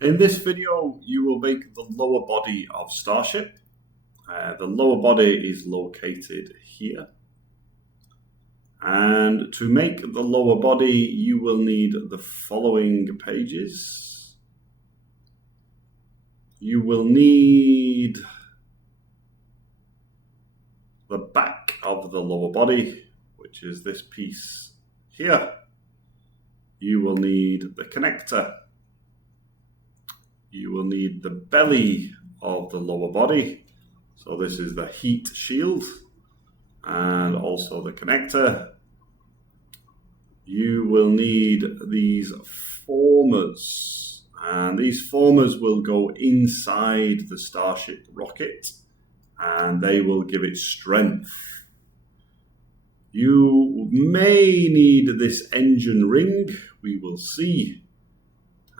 In this video, you will make the lower body of Starship. The lower body is located here. And to make the lower body, you will need the following pages. You will need the back of the lower body, which is this piece here. You will need the connector. You will need the belly of the lower body. So this is the heat shield and also the connector. You will need these formers, and these formers will go inside the Starship rocket and they will give it strength. You may need this engine ring, we will see.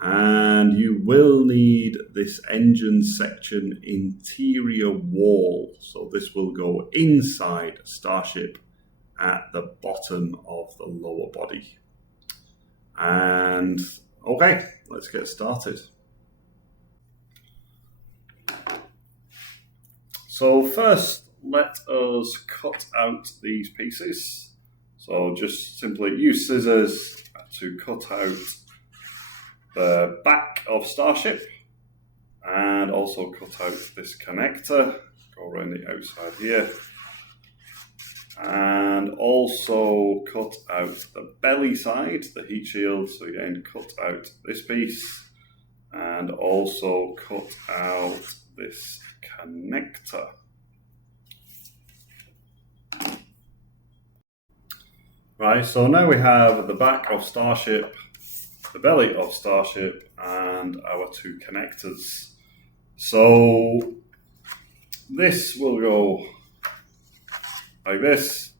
And you will need this engine section interior wall. So this will go inside Starship at the bottom of the lower body. And okay, let's get started. So first, let us cut out these pieces. So just simply use scissors to cut out the back of Starship and also cut out this connector, go around the outside here, and also cut out the belly side, the heat shield. So again, cut out this piece and also cut out this connector. Right, so now we have the back of Starship, the belly of Starship, and our two connectors. So this will go like this,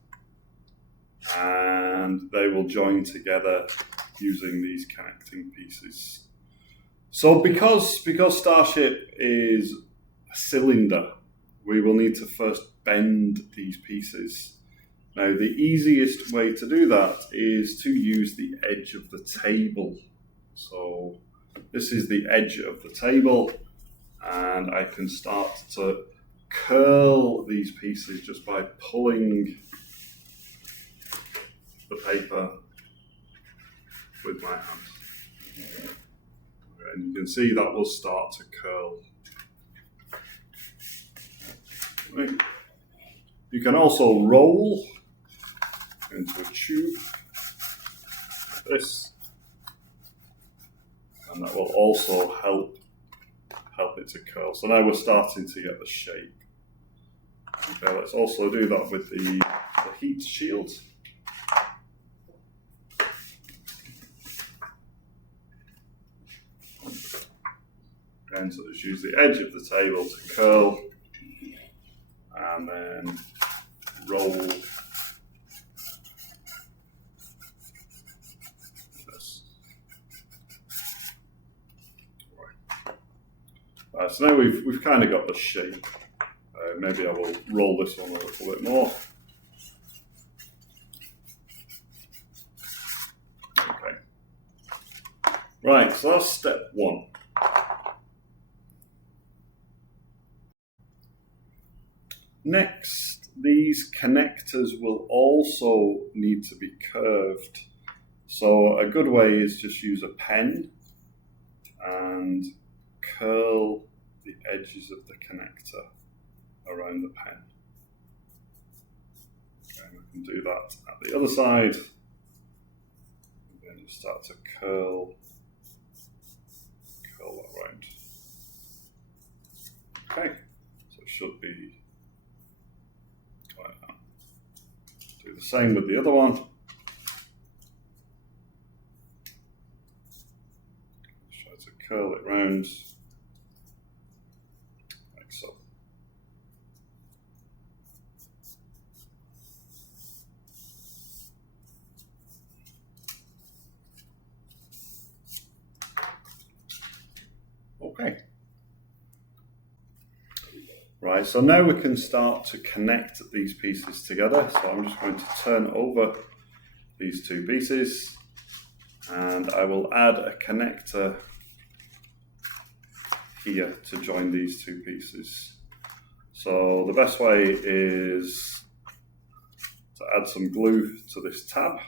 and they will join together using these connecting pieces. So because Starship is a cylinder, we will need to first bend these pieces. Now, the easiest way to do that is to use the edge of the table. So this is the edge of the table, and I can start to curl these pieces just by pulling the paper with my hand. And you can see that will start to curl. Right. You can also roll into a tube like this, and that will also help it to curl. So now we're starting to get the shape. Okay, let's also do that with the heat shield. And so just use the edge of the table to curl, and then roll this. Right. So now we've kind of got the shape. Maybe I will roll this one a little bit more. Okay. Right, so that's step one. Next, these connectors will also need to be curved. So a good way is just use a pen and curl the edges of the connector around the pen. Okay, we can do that at the other side. And then just start to curl that round. Okay, so it should be like that. Do the same with the other one. Just try to curl it round like so. Okay. Right, so now we can start to connect these pieces together. So I'm just going to turn over these two pieces, and I will add a connector here to join these two pieces. So the best way is to add some glue to this tab.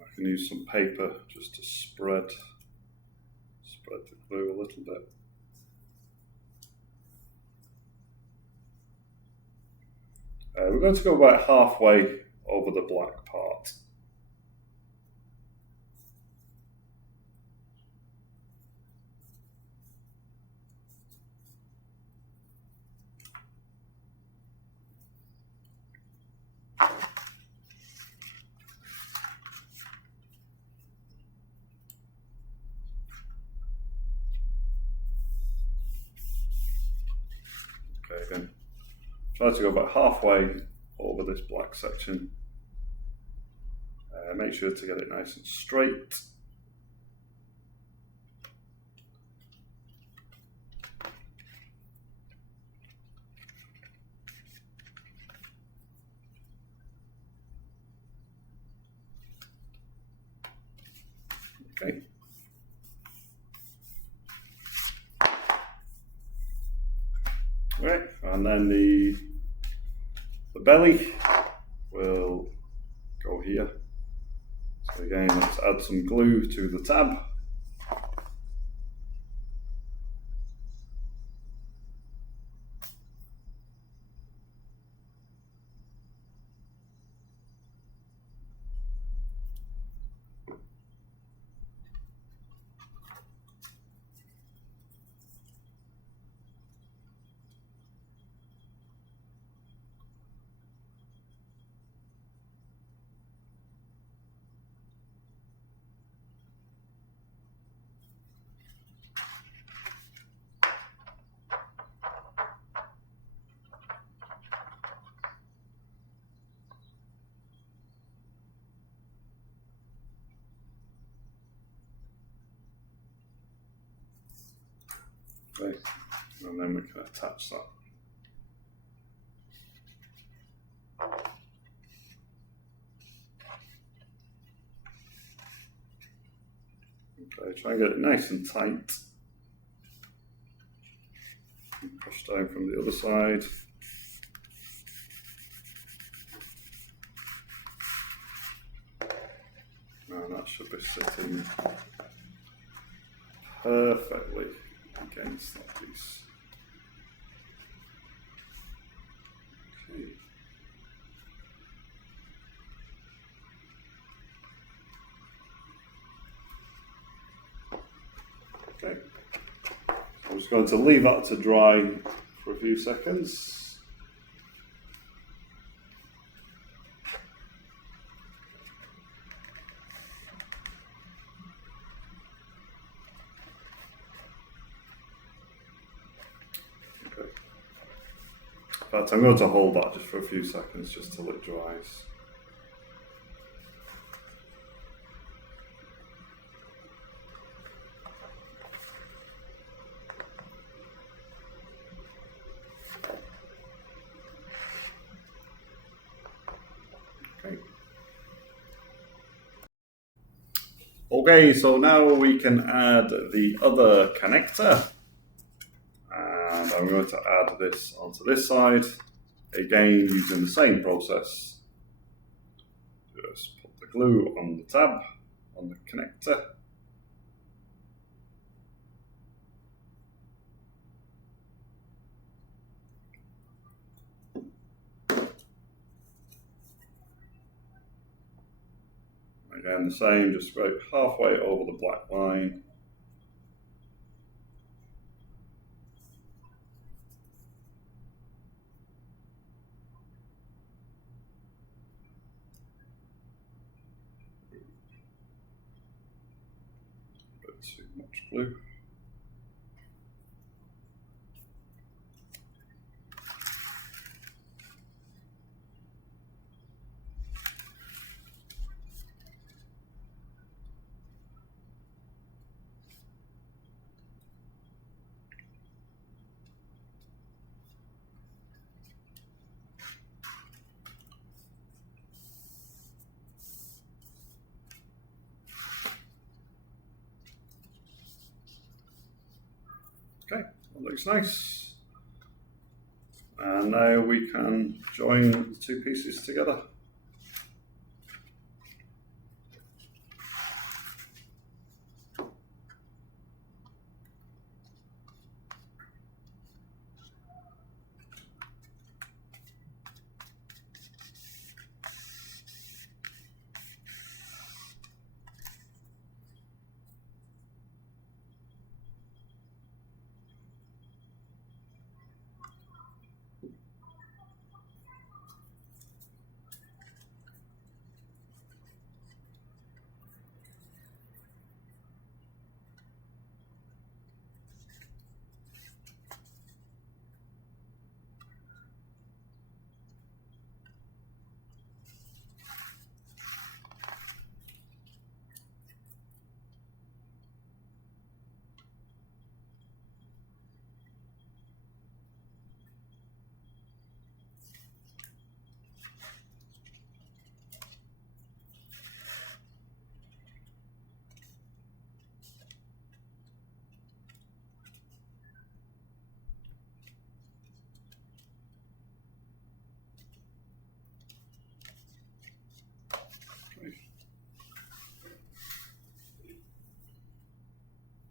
I can use some paper just to spread the glue a little bit. We're going to go about halfway over the black part. Okay, again, try to go about halfway over this black section. Make sure to get it nice and straight. Okay. Right, and then the belly will go here. So again, let's add some glue to the tab. Okay, and then we can attach that. Okay, try and get it nice and tight. And push down from the other side. And that should be sitting perfectly against that piece. Okay. Okay. I'm just going to leave that to dry for a few seconds. In fact, I'm going to hold that just for a few seconds, just till it dries. Okay. Okay, so now we can add the other connector. And I'm going to add this onto this side, again using the same process. Just put the glue on the tab, on the connector. Again the same, just about halfway over the black line. Too much glue. That looks nice. And now we can join the two pieces together.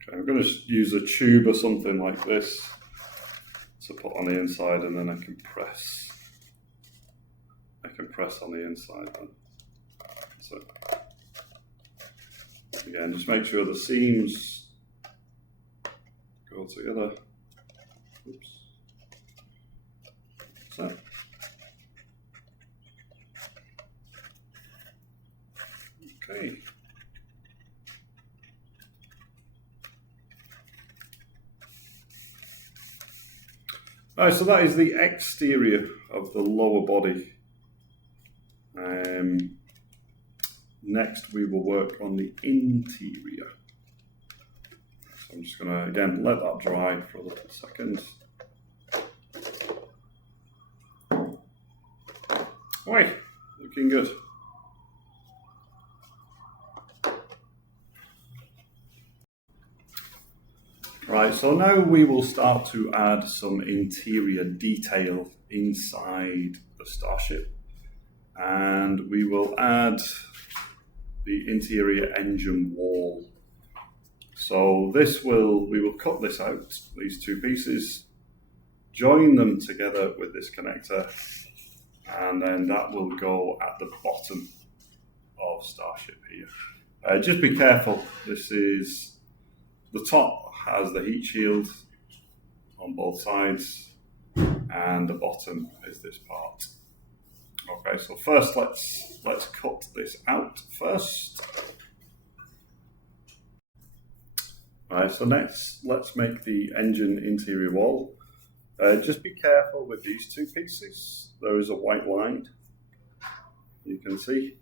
Okay, I'm going to use a tube or something like this to put on the inside, and then I can press on the inside then. So again, just make sure the seams go together. Oops. So. Okay. Alright, so that is the exterior of the lower body. Next we will work on the interior. So I'm just going to, again, let that dry for a little second. Oi, looking good. Right, so now we will start to add some interior detail inside the Starship, and we will add the interior engine wall. So we will cut this out, these two pieces, join them together with this connector, and then that will go at the bottom of Starship here. Just be careful, the top has the heat shield on both sides, and the bottom is this part. Okay, so first let's cut this out first. Alright, so next let's make the engine interior wall. Just be careful with these two pieces. There is a white line, you can see,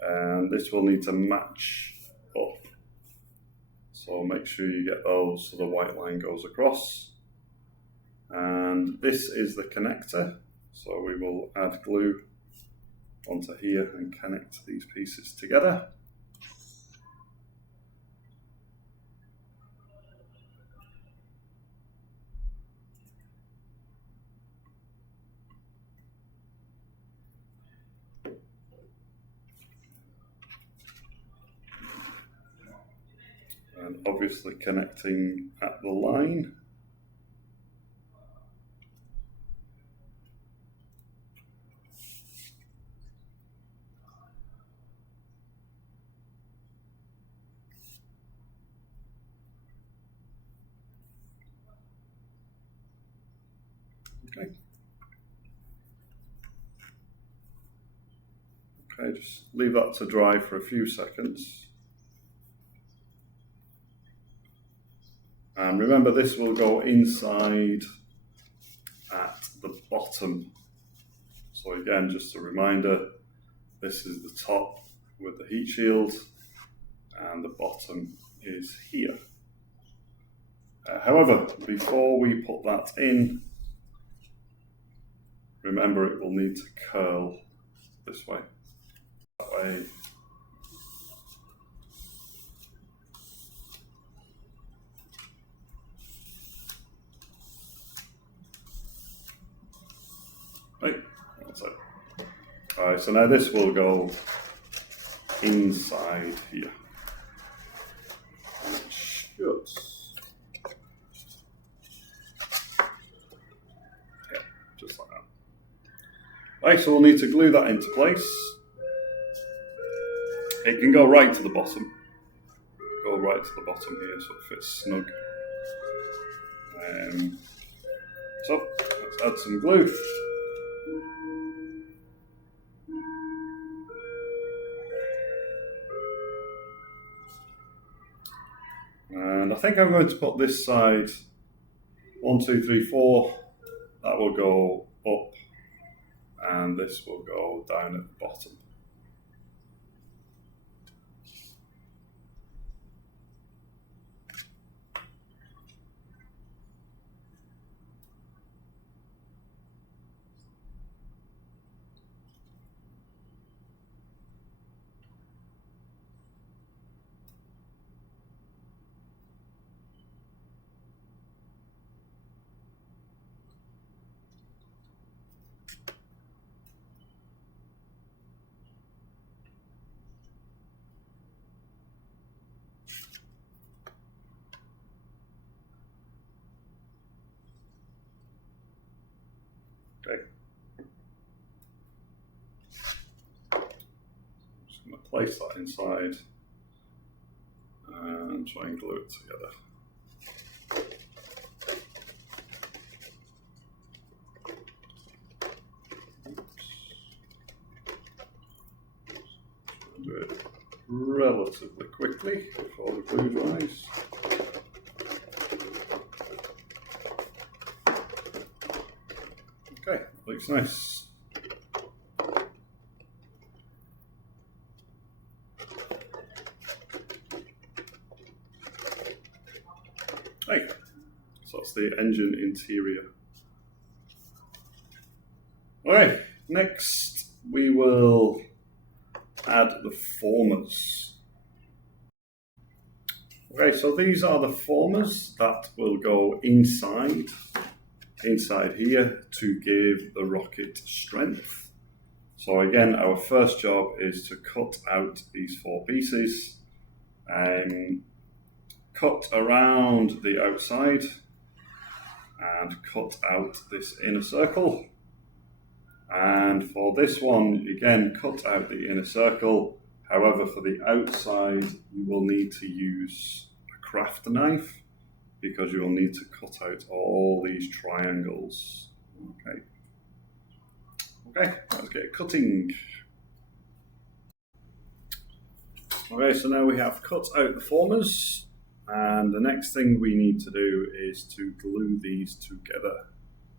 and this will need to match up. So make sure you get those so the white line goes across. And this is the connector. So we will add glue onto here and connect these pieces together. And obviously connecting at the line. Okay. Okay, just leave that to dry for a few seconds. And remember, this will go inside at the bottom. So again, just a reminder, this is the top with the heat shield, and the bottom is here. However, before we put that in, remember it will need to curl this way. That way. Alright, so now this will go inside here. And it should. Yeah, just like that. Right, so we'll need to glue that into place. It can go right to the bottom. Go right to the bottom here so it fits snug. So let's add some glue. And I think I'm going to put this side 1, 2, 3, 4. That will go up, and this will go down at the bottom. Okay. Just going to place that inside and try and glue it together. Do it relatively quickly before the glue dries. Okay, looks nice. Hey, so that's the engine interior. Alright, next we will add the formers. Okay, so these are the formers that will go inside here to give the rocket strength. So again, our first job is to cut out these 4 pieces and cut around the outside and cut out this inner circle. And for this one, again, cut out the inner circle. However, for the outside, you will need to use a craft knife because you will need to cut out all these triangles. Okay, let's get cutting. Okay, so now we have cut out the formers, and the next thing we need to do is to glue these together.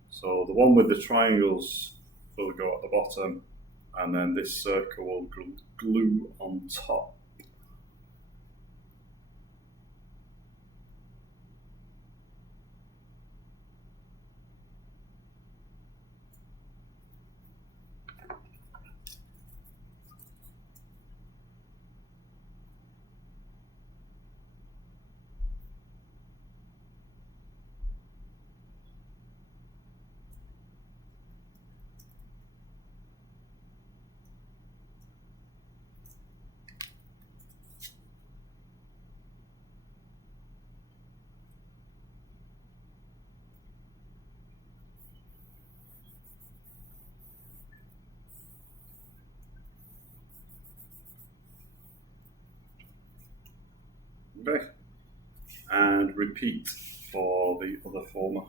So the one with the triangles will go at the bottom, and then this circle will glue on top. Okay, and repeat for the other former.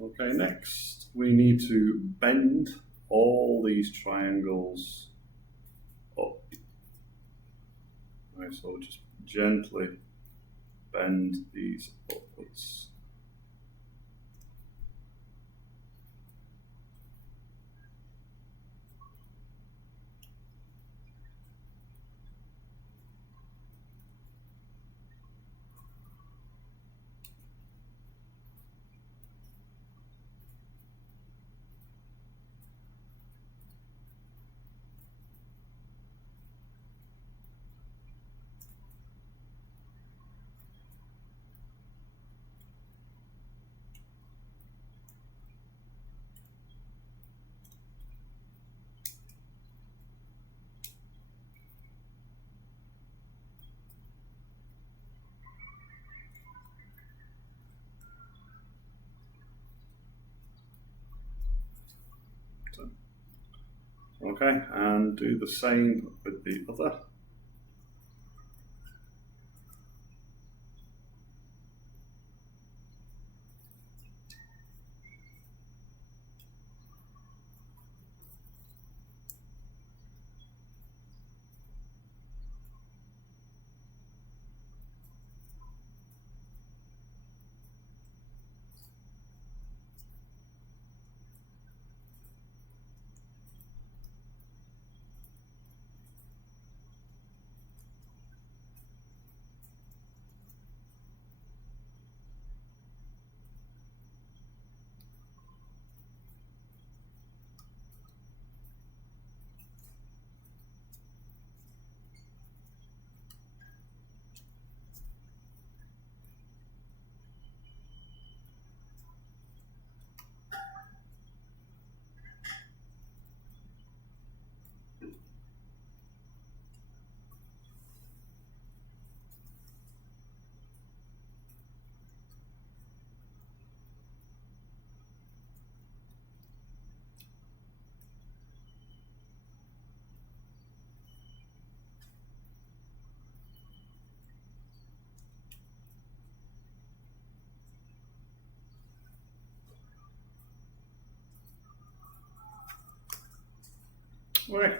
Okay, next we need to bend all these triangles up. Right, so just gently bend these upwards. Okay, and do the same with the other. Okay.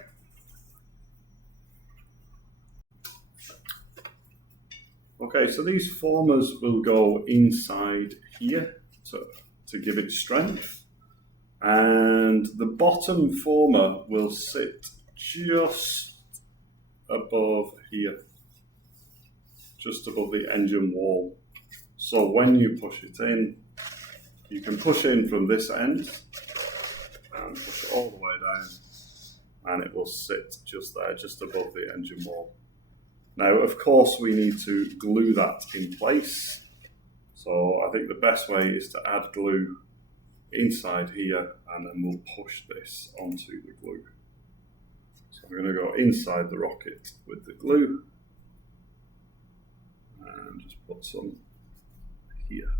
Okay, so these formers will go inside here to give it strength. And the bottom former will sit just above here, just above the engine wall. So when you push it in, you can push in from this end and push it all the way down, and it will sit just there, just above the engine wall. Now, of course, we need to glue that in place. So I think the best way is to add glue inside here, and then we'll push this onto the glue. So I'm going to go inside the rocket with the glue and just put some here.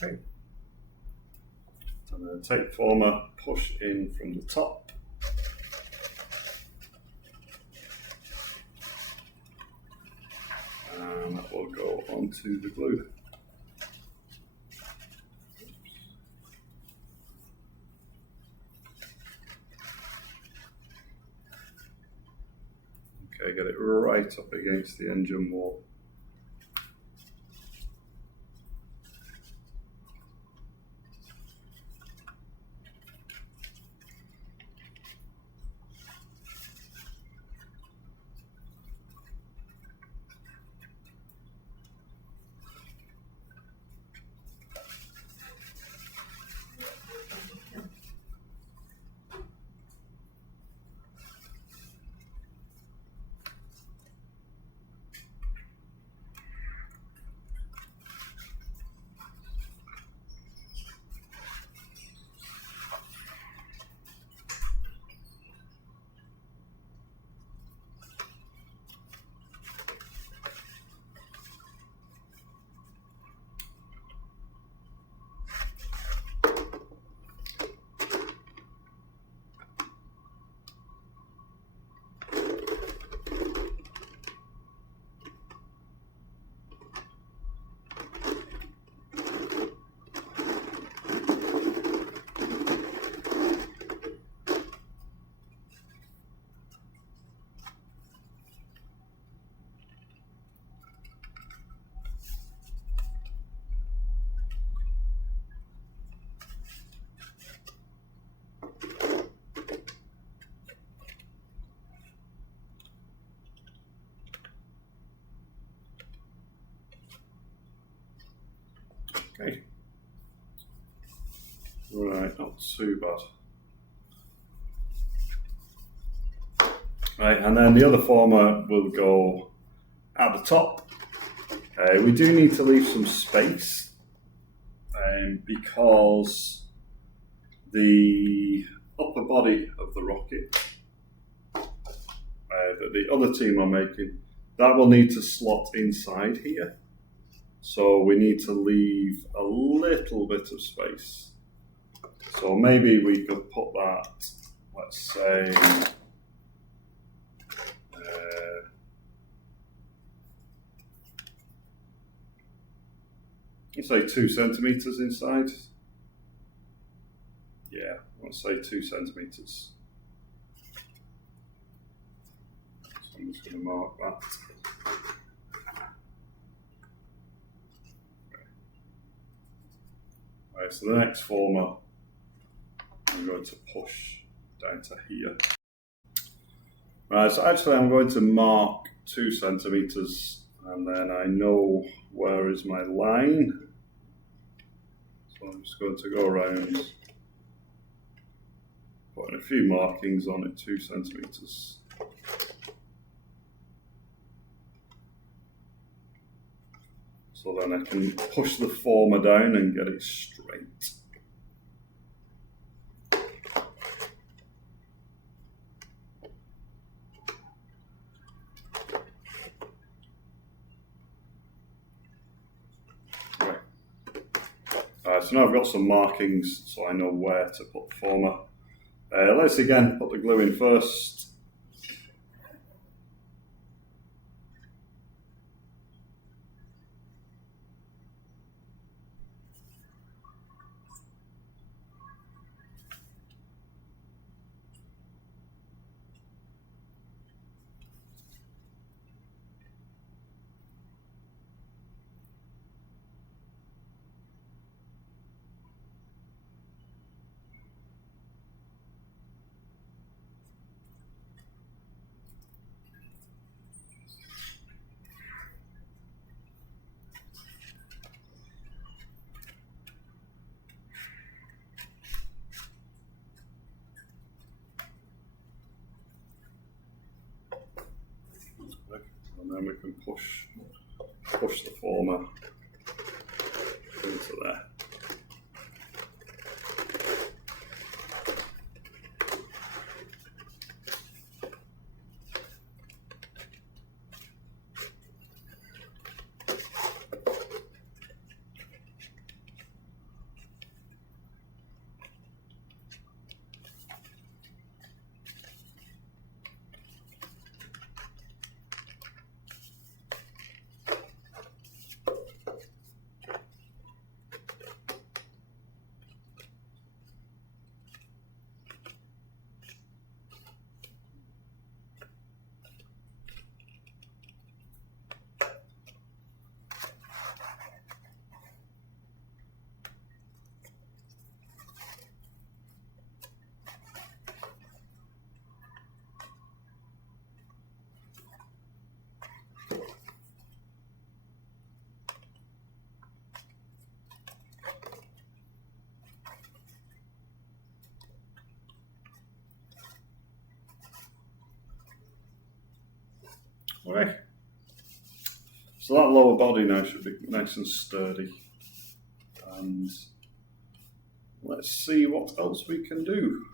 Okay. I'm going to take former, push in from the top. And that will go onto the glue. Okay, get it right up against the engine wall. Okay. Right, not too bad. Right, and then the other former will go at the top. We do need to leave some space because the upper body of the rocket that the other team are making, that will need to slot inside here. So we need to leave a little bit of space. So maybe we could put that, let's say, let's say 2 centimeters inside. Yeah, let's say 2 centimeters. So I'm just going to mark that. Right, so the next former, I'm going to push down to here. Right, so actually I'm going to mark 2 centimeters, and then I know where is my line. So I'm just going to go around, putting a few markings on it, 2 centimeters. So then I can push the former down and get it straight. So now I've got some markings, so I know where to put the former. Let's again put the glue in first. And then we can push the former into there. Okay, so that lower body now should be nice and sturdy, and let's see what else we can do.